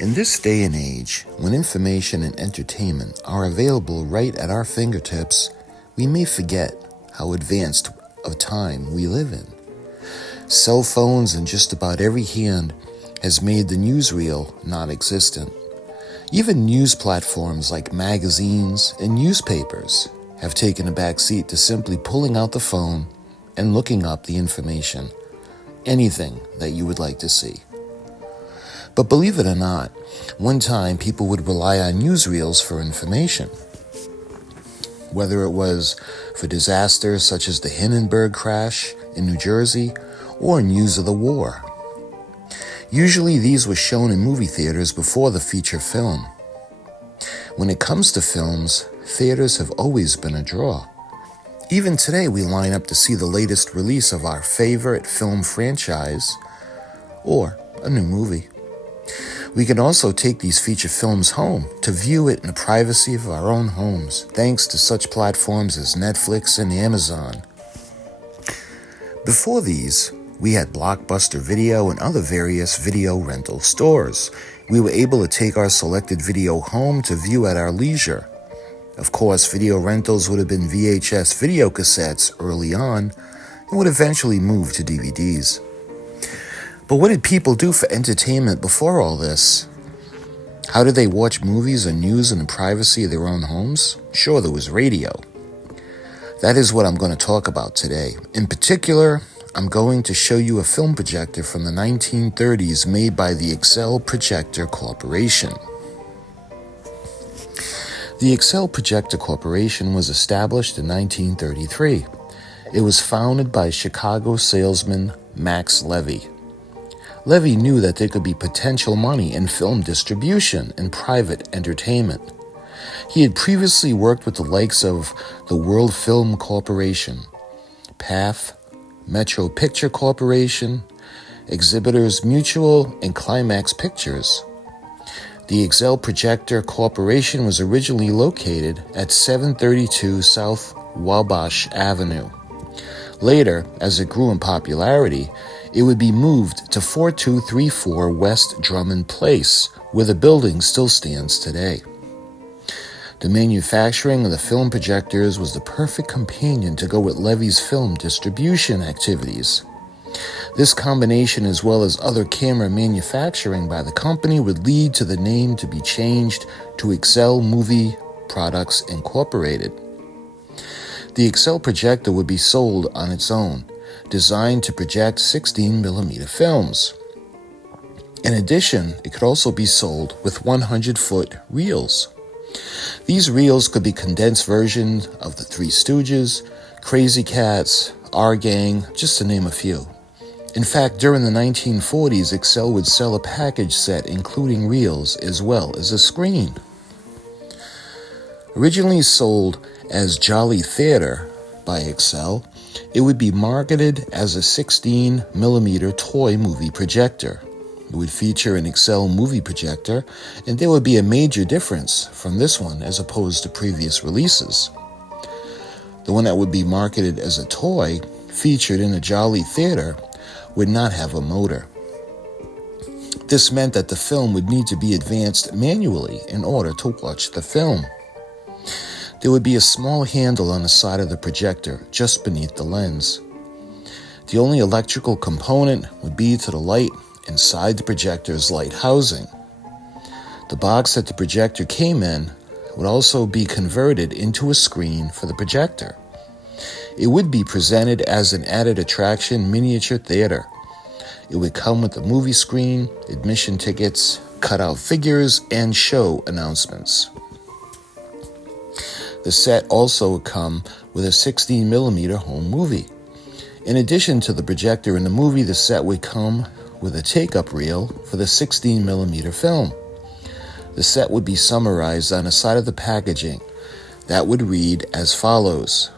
In this day and age, when information and entertainment are available right at our fingertips, we may forget how advanced of time we live in. Cell phones in just about every hand has made the newsreel non-existent. Even news platforms like magazines and newspapers have taken a back seat to simply pulling out the phone and looking up the information, anything that you would like to see. But believe it or not, one time people would rely on newsreels for information. Whether it was for disasters such as the Hindenburg crash in New Jersey or news of the war. Usually these were shown in movie theaters before the feature film. When it comes to films, theaters have always been a draw. Even today we line up to see the latest release of our favorite film franchise or a new movie. We can also take these feature films home to view it in the privacy of our own homes, thanks to such platforms as Netflix and Amazon. Before these, we had Blockbuster Video and other various video rental stores. We were able to take our selected video home to view at our leisure. Of course, video rentals would have been VHS video cassettes early on and would eventually move to DVDs. But what did people do for entertainment before all this? How did they watch movies or news in the privacy of their own homes? Sure, there was radio. That is what I'm going to talk about today. In particular, I'm going to show you a film projector from the 1930s made by the Excel Projector Corporation. The Excel Projector Corporation was established in 1933. It was founded by Chicago salesman Max Levy. Levy knew that there could be potential money in film distribution and private entertainment. He had previously worked with the likes of the World Film Corporation, PATH, Metro Picture Corporation, Exhibitors Mutual, and Climax Pictures. The Excel Projector Corporation was originally located at 732 South Wabash Avenue. Later, as it grew in popularity, it would be moved to 4234 West Drummond Place, where the building still stands today. The manufacturing of the film projectors was the perfect companion to go with Levy's film distribution activities. This combination, as well as other camera manufacturing by the company, would lead to the name to be changed to Excel Movie Products Incorporated. The Excel projector would be sold on its own, designed to project 16mm films. In addition, it could also be sold with 100-foot reels. These reels could be condensed versions of the Three Stooges, Crazy Cats, Our Gang, just to name a few. In fact, during the 1940s, Excel would sell a package set including reels as well as a screen. Originally sold as Jolly Theater by Excel, it would be marketed as a 16mm toy movie projector. It would feature an Excel movie projector, and there would be a major difference from this one as opposed to previous releases. The one that would be marketed as a toy, featured in a Jolly Theater, would not have a motor. This meant that the film would need to be advanced manually in order to watch the film. There would be a small handle on the side of the projector just beneath the lens. The only electrical component would be to the light inside the projector's light housing. The box that the projector came in would also be converted into a screen for the projector. It would be presented as an added attraction miniature theater. It would come with a movie screen, admission tickets, cutout figures, and show announcements. The set also would come with a 16mm home movie. In addition to the projector in the movie, the set would come with a take-up reel for the 16mm film. The set would be summarized on the side of the packaging. That would read as follows: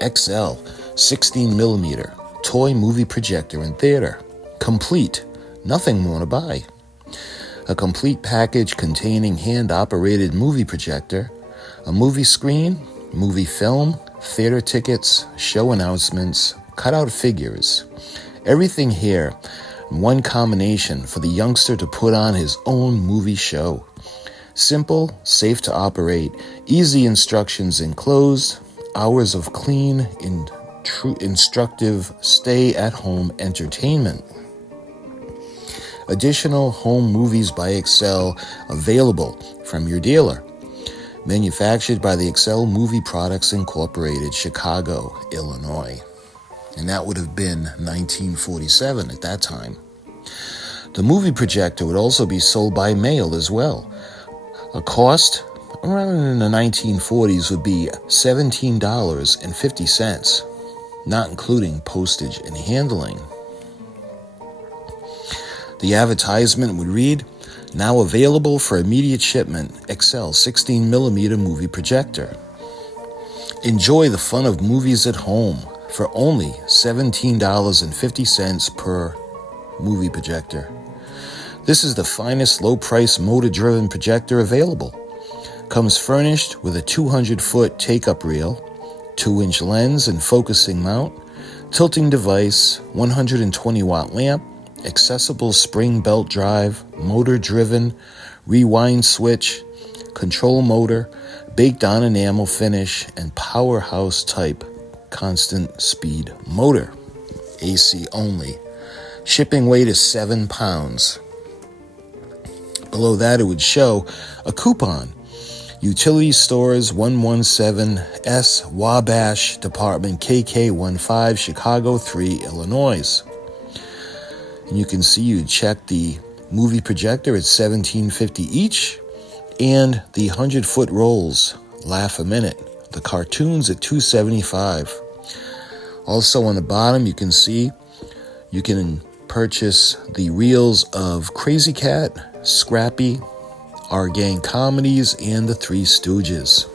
Excel 16mm toy movie projector in theater. Complete. Nothing more to buy. A complete package containing hand-operated movie projector, a movie screen, movie film, theater tickets, show announcements, cutout figures. Everything here in one combination for the youngster to put on his own movie show. Simple, safe to operate, easy instructions enclosed, hours of clean, instructive stay-at-home entertainment. Additional home movies by Excel available from your dealer. Manufactured by the Excel Movie Products Incorporated, Chicago, Illinois. And that would have been 1947 at that time. The movie projector would also be sold by mail as well. A cost around in the 1940s would be $17.50, not including postage and handling. The advertisement would read, now available for immediate shipment, Excel 16mm movie projector. Enjoy the fun of movies at home for only $17.50 per movie projector. This is the finest low-price motor-driven projector available. Comes furnished with a 200-foot take-up reel, 2-inch lens and focusing mount, tilting device, 120-watt lamp, accessible spring belt drive, motor-driven, rewind switch, control motor, baked-on enamel finish, and powerhouse type constant speed motor. AC only. Shipping weight is 7 pounds. Below that it would show a coupon. Utility Stores 117S Wabash Department KK15 Chicago 3 Illinois. And you can see you check the movie projector at $17.50 each, and the 100-foot rolls, laugh a minute. The cartoons at $2.75. Also on the bottom you can see you can purchase the reels of Crazy Cat, Scrappy, Our Gang Comedies, and the Three Stooges.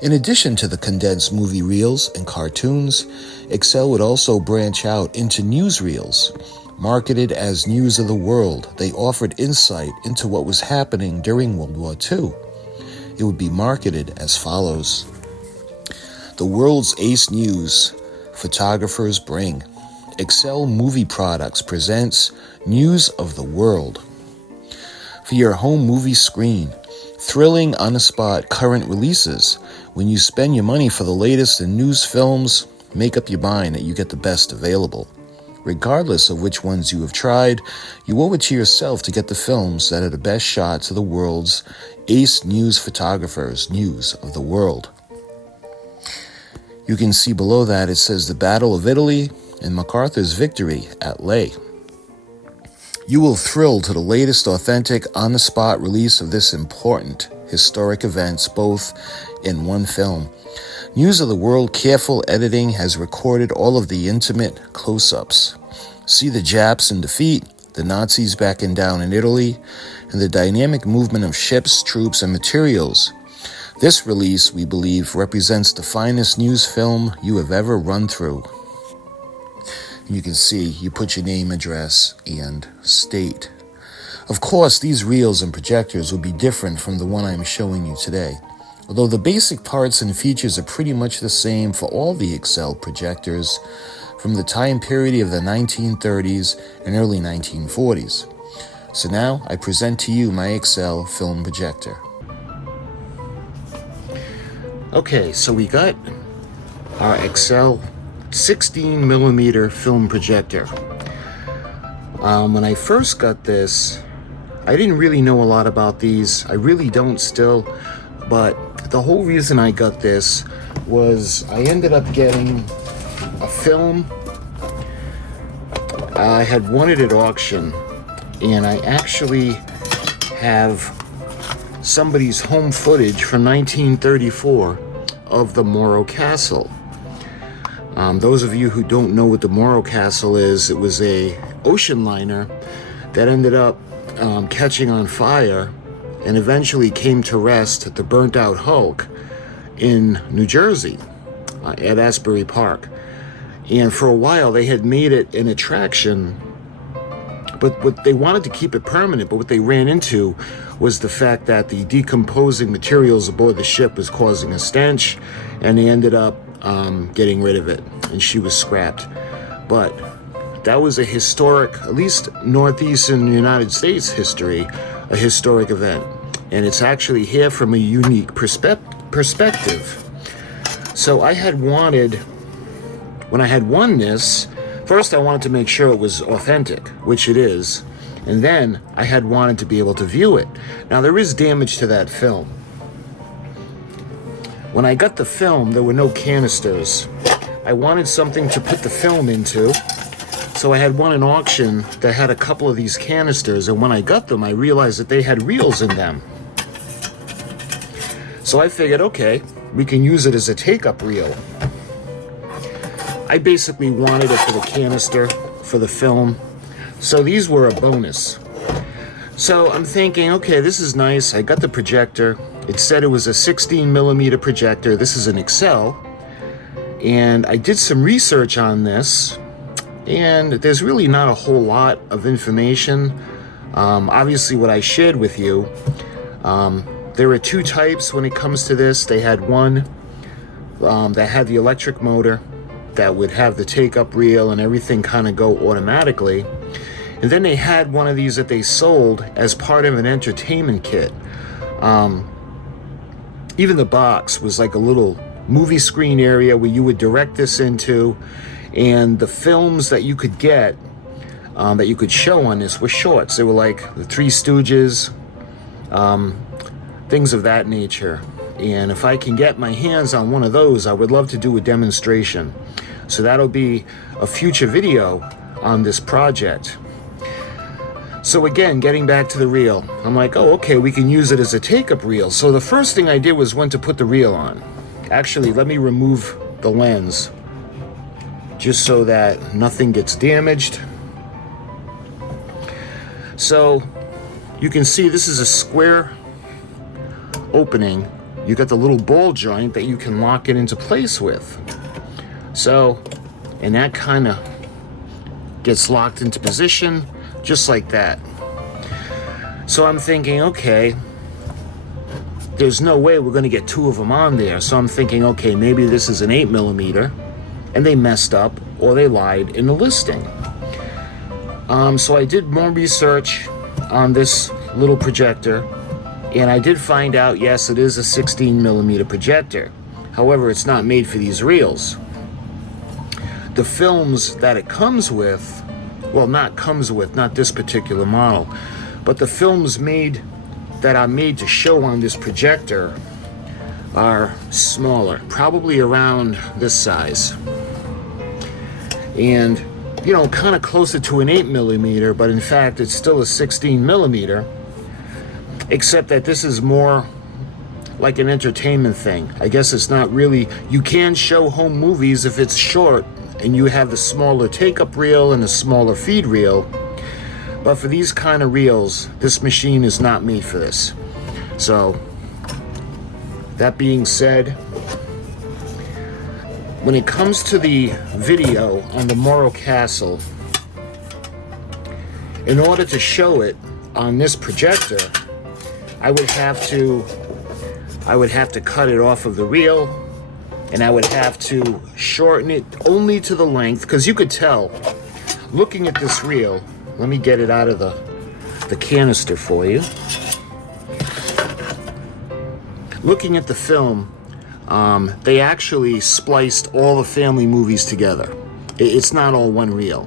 In addition to the condensed movie reels and cartoons, Excel would also branch out into newsreels. Marketed as News of the World, they offered insight into what was happening during World War II. It would be marketed as follows: The world's ace news photographers bring. Excel Movie Products presents News of the World. For your home movie screen, thrilling on-the-spot current releases. When you spend your money for the latest in news films, make up your mind that you get the best available. Regardless of which ones you have tried, you owe it to yourself to get the films that are the best shots of the world's ace news photographers' news of the world. You can see below that it says the Battle of Italy and MacArthur's victory at Leh. You will thrill to the latest authentic on-the-spot release of this important historic events, both in one film. News of the World careful editing has recorded all of the intimate close-ups. See the Japs in defeat, the Nazis backing down in Italy, and the dynamic movement of ships, troops, and materials. This release, we believe, represents the finest news film you have ever run through. You can see, you put your name, address, and state. Of course, these reels and projectors will be different from the one I am showing you today. Although the basic parts and features are pretty much the same for all the Excel projectors from the time period of the 1930s and early 1940s. So now I present to you my Excel film projector. Okay, so we got our Excel 16mm film projector. When I first got this, I didn't really know a lot about these. I really don't still, but the whole reason I got this was I ended up getting a film I had won it at auction, and I actually have somebody's home footage from 1934 of the Morro Castle. Those of you who don't know what the Morro Castle is, it was a ocean liner that ended up catching on fire and eventually came to rest at the burnt out hulk in New Jersey at Asbury Park. And for a while they had made it an attraction, but what they wanted to keep it permanent, but what they ran into was the fact that the decomposing materials aboard the ship was causing a stench, and they ended up getting rid of it, and she was scrapped. But that was a historic, at least northeastern United States history, a historic event. And it's actually here from a unique perspective. So I had wanted, when I had won this, first I wanted to make sure it was authentic, which it is. And then I had wanted to be able to view it. Now there is damage to that film. When I got the film, there were no canisters. I wanted something to put the film into. So I had won an auction that had a couple of these canisters, and when I got them, I realized that they had reels in them. So I figured, okay, we can use it as a take-up reel. I basically wanted it for the canister, for the film. So these were a bonus. So I'm thinking, okay, this is nice. I got the projector. It said it was a 16mm projector. This is an Excel. And I did some research on this, and there's really not a whole lot of information. Obviously, what I shared with you, there are two types when it comes to this. They had one that had the electric motor that would have the take-up reel and everything kind of go automatically. And then they had one of these that they sold as part of an entertainment kit. Even the box was like a little movie screen area where you would direct this into, and the films that you could get, that you could show on this were shorts. They were like the Three Stooges, things of that nature. And if I can get my hands on one of those, I would love to do a demonstration. So that'll be a future video on this project. So again, getting back to the reel, I'm like, oh, okay, we can use it as a take-up reel. So the first thing I did was when to put the reel on. Actually, let me remove the lens just so that nothing gets damaged. So you can see this is a square opening. You got the little ball joint that you can lock it into place with. So, and that kind of gets locked into position just like that. So I'm thinking, okay, there's no way we're going to get two of them on there. So I'm thinking, okay, maybe this is an 8mm and they messed up or they lied in the listing. So I did more research on this little projector, and I did find out, yes, it is a 16mm projector. However, it's not made for these reels. The films that it comes with, well, not this particular model, but the films that are made to show on this projector are smaller, probably around this size. And, you know, kind of closer to an 8mm, but in fact it's still a 16mm, except that this is more like an entertainment thing. I guess it's not really, you can show home movies if it's short and you have the smaller take-up reel and the smaller feed reel. But for these kind of reels, this machine is not made for this. So, that being said, when it comes to the video on the Morro Castle, in order to show it on this projector, I would have to cut it off of the reel, and I would have to shorten it only to the length, because you could tell, looking at this reel, let me get it out of the canister for you. Looking at the film, they actually spliced all the family movies together. It's not all one reel.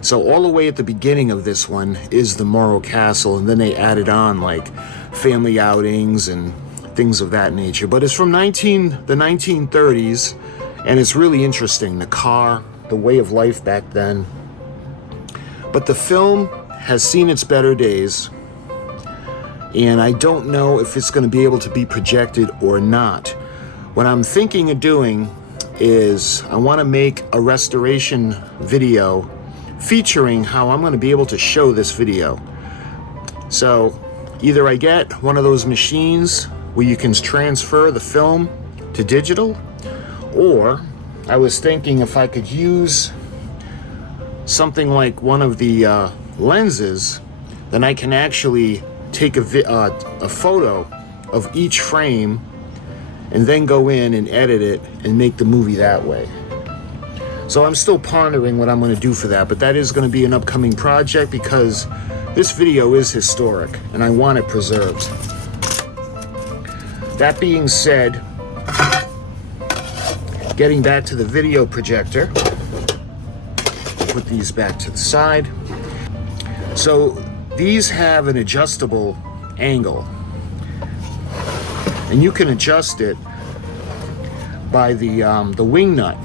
So all the way at the beginning of this one is the Morro Castle, and then they added on like family outings and things of that nature. But it's from the 1930s, and it's really interesting. The car, the way of life back then. But the film has seen its better days, and I don't know if it's going to be able to be projected or not. What I'm thinking of doing is I want to make a restoration video featuring how I'm going to be able to show this video. So either I get one of those machines where you can transfer the film to digital, or I was thinking if I could use something like one of the lenses, then I can actually take a photo of each frame and then go in and edit it and make the movie that way. So I'm still pondering what I'm going to do for that, but that is going to be an upcoming project because this video is historic and I want it preserved. That being said, getting back to the video projector, put these back to the side. So these have an adjustable angle, and you can adjust it by the wing nut.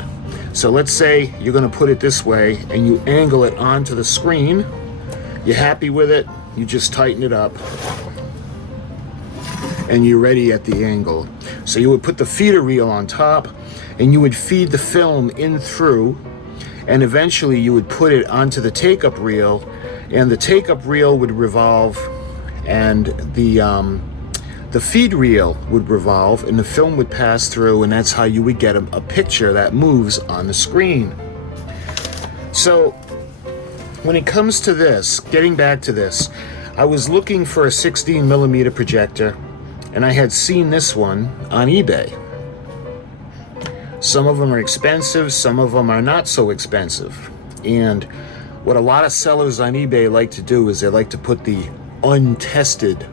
So let's say you're going to put it this way and you angle it onto the screen. You're happy with it, you just tighten it up and you're ready at the angle. So you would put the feeder reel on top and you would feed the film in through, and eventually you would put it onto the take-up reel, and the take-up reel would revolve and the feed reel would revolve and the film would pass through, and that's how you would get a picture that moves on the screen. So when it comes to this, getting back to this, I was looking for a 16mm projector and I had seen this one on eBay. Some of them are expensive, some of them are not so expensive. And what a lot of sellers on eBay like to do is they like to put the untested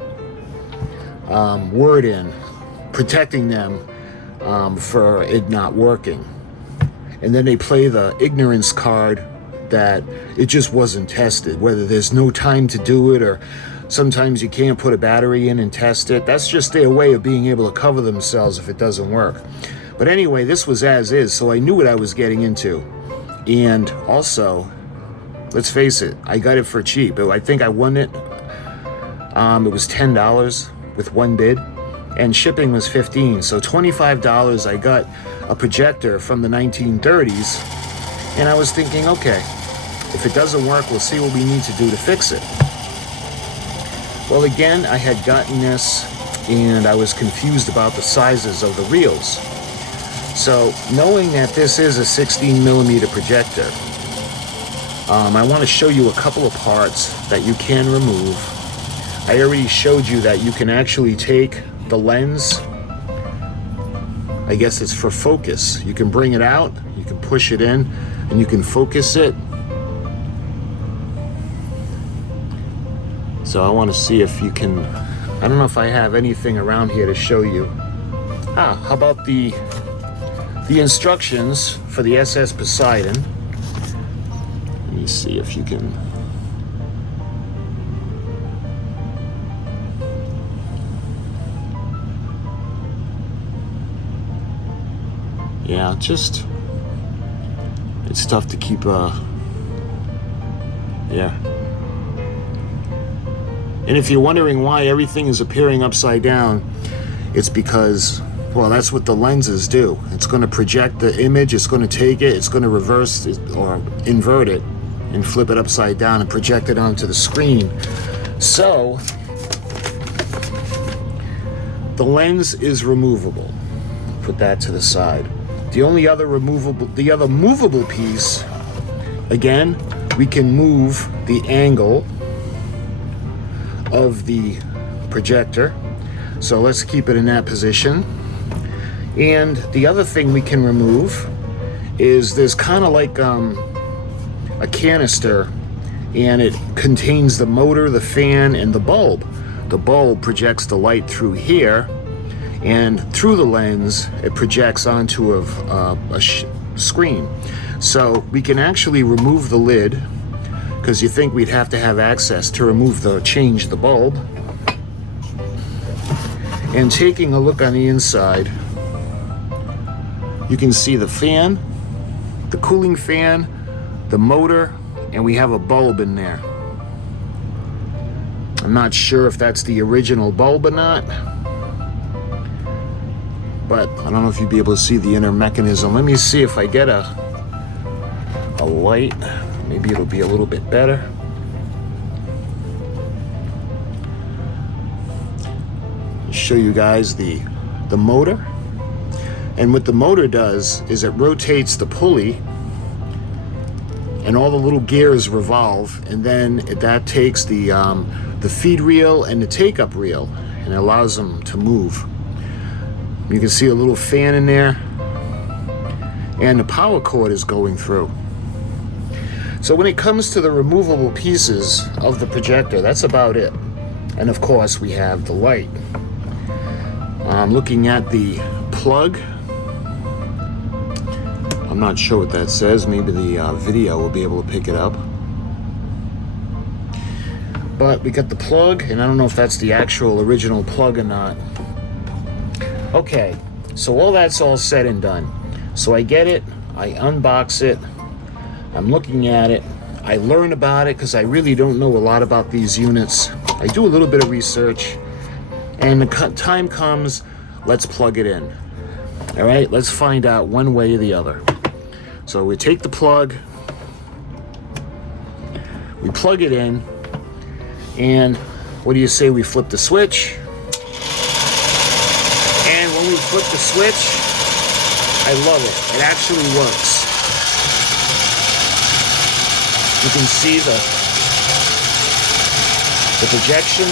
word in, protecting them for it not working. And then they play the ignorance card that it just wasn't tested, whether there's no time to do it or sometimes you can't put a battery in and test it. That's just their way of being able to cover themselves if it doesn't work. But anyway, this was as is, so I knew what I was getting into. And also, let's face it, I got it for cheap. I think I won it. It was $10 with one bid, and shipping was $15. So $25, I got a projector from the 1930s, and I was thinking, okay, if it doesn't work, we'll see what we need to do to fix it. Well, again, I had gotten this, and I was confused about the sizes of the reels. So, knowing that this is a 16mm projector, I want to show you a couple of parts that you can remove. I already showed you that you can actually take the lens, I guess it's for focus. You can bring it out, you can push it in, and you can focus it. So I want to see if you can, I don't know if I have anything around here to show you. How about the instructions for the SS Poseidon? Let me see if you can. Yeah, just, it's tough to keep, yeah. And if you're wondering why everything is appearing upside down, it's because, well, that's what the lenses do. It's going to project the image, it's going to take it, it's going to reverse it or invert it and flip it upside down and project it onto the screen. So, the lens is removable. Put that to the side. The other movable piece, again, we can move the angle of the projector. So let's keep it in that position. And the other thing we can remove is there's kind of like a canister, and it contains the motor, the fan, and the bulb. The bulb projects the light through here, and through the lens it projects onto a screen. So we can actually remove the lid, because you think we'd have to have access to change the bulb. And taking a look on the inside, you can see the fan, the cooling fan, the motor, and we have a bulb in there. I'm not sure if that's the original bulb or not, but I don't know if you'd be able to see the inner mechanism. Let me see if I get a light. Maybe it'll be a little bit better. Show you guys the motor. And what the motor does is it rotates the pulley, and all the little gears revolve, and then that takes the feed reel and the take-up reel and allows them to move. You can see a little fan in there, and the power cord is going through. So when it comes to the removable pieces of the projector, that's about it. And of course we have the light. I'm looking at the plug. I'm not sure what that says. Maybe the video will be able to pick it up. But we got the plug, and I don't know if that's the actual original plug or not. Okay, so all that's all said and done. So I get it, I unbox it, I'm looking at it, I learn about it because I really don't know a lot about these units. I do a little bit of research, and the time comes, let's plug it in. All right, let's find out one way or the other. So we take the plug, we plug it in, and what do you say we flip the switch? And when we flip the switch, I love it. It actually works. You can see the projection.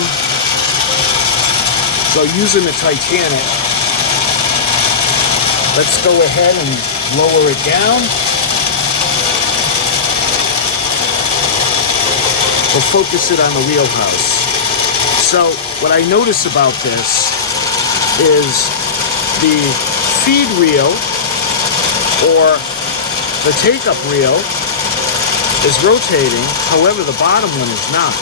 So using the Titanic, let's go ahead and lower it down. We'll focus it on the wheelhouse. So what I notice about this is the feed reel or the take-up reel is rotating, however the bottom one is not.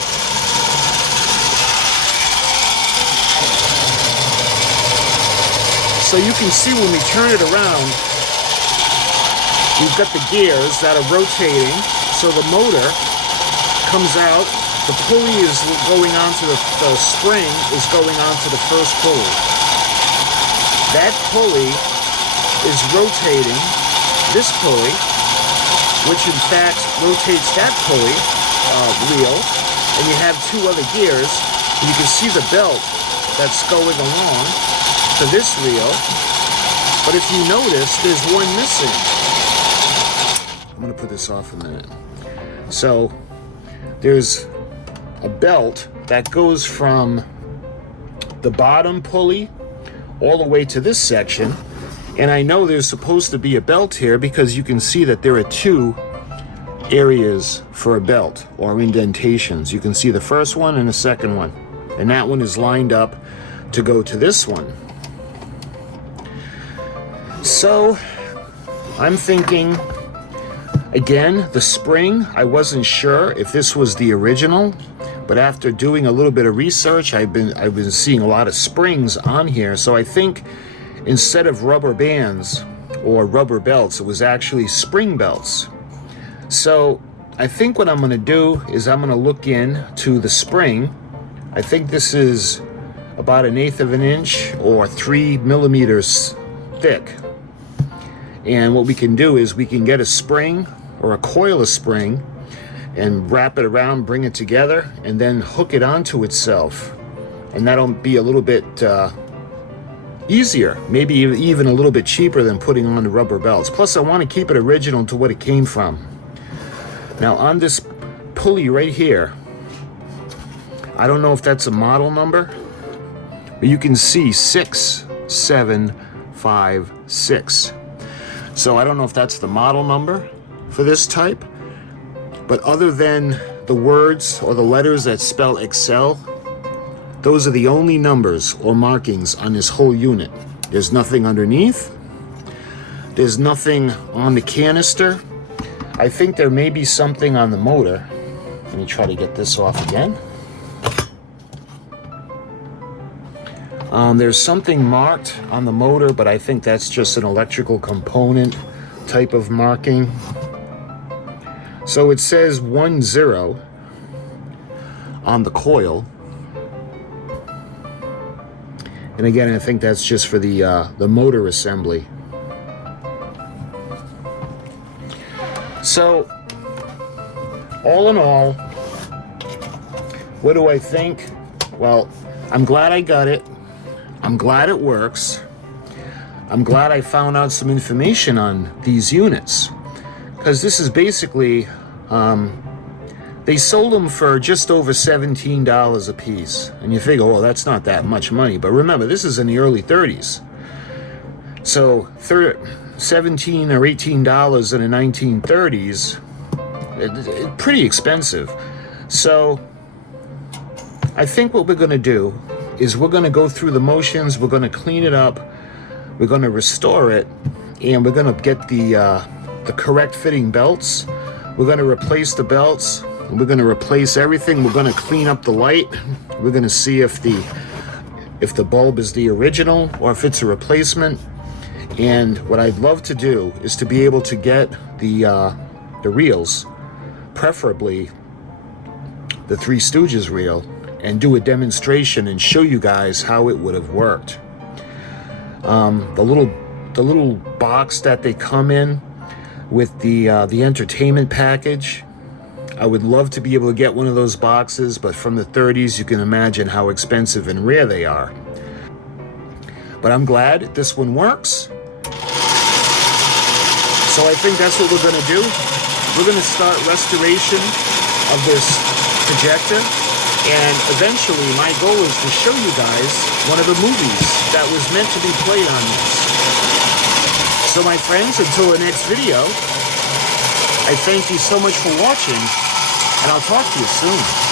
So you can see when we turn it around, we've got the gears that are rotating, so the motor comes out, the pulley is going onto the spring is going onto the first pulley. That pulley is rotating this pulley, which in fact rotates that pulley wheel, and you have two other gears, and you can see the belt that's going along to this reel, but if you notice, there's one missing. I'm going to put this off a minute. So there's a belt that goes from the bottom pulley all the way to this section, and I know there's supposed to be a belt here because you can see that there are two areas for a belt or indentations. You can see the first one and the second one, and that one is lined up to go to this one. So I'm thinking, again, the spring, I wasn't sure if this was the original, but after doing a little bit of research, I've been seeing a lot of springs on here. So I think instead of rubber bands or rubber belts, it was actually spring belts. So I think what I'm going to do is I'm going to look into the spring. I think this is about 1/8 of an inch or 3 millimeters thick. And what we can do is we can get a spring or a coil of spring and wrap it around, bring it together, and then hook it onto itself. And that'll be a little bit easier, maybe even a little bit cheaper than putting on the rubber belts. Plus, I want to keep it original to what it came from. Now, on this pulley right here, I don't know if that's a model number, but you can see 6756. So I don't know if that's the model number for this type, but other than the words or the letters that spell Excel, those are the only numbers or markings on this whole unit. There's nothing underneath. There's nothing on the canister. I think there may be something on the motor. Let me try to get this off again. There's something marked on the motor, but I think that's just an electrical component type of marking. So it says 10 on the coil, And again, I think that's just for the motor assembly. So, all in all, what do I think? Well, I'm glad I got it. I'm glad it works. I'm glad I found out some information on these units, because this is basically, they sold them for just over $17 a piece. And you figure, oh, that's not that much money. But remember, this is in the early 30s. So $17 or $18 in the 1930s, pretty expensive. So I think what we're going to do is we're going to go through the motions, we're going to clean it up, we're going to restore it, and we're going to get the correct fitting belts. We're going to replace the belts, and we're going to replace everything. We're going to clean up the light. We're going to see if the bulb is the original or if it's a replacement. And what I'd love to do is to be able to get the reels, preferably the Three Stooges reel, and do a demonstration and show you guys how it would have worked. The little box that they come in with the entertainment package, I would love to be able to get one of those boxes, but from the 30s, you can imagine how expensive and rare they are. But I'm glad this one works. So I think that's what we're going to do. We're going to start restoration of this projector, and eventually my goal is to show you guys one of the movies that was meant to be played on this. So my friends, until the next video, I thank you so much for watching, and I'll talk to you soon.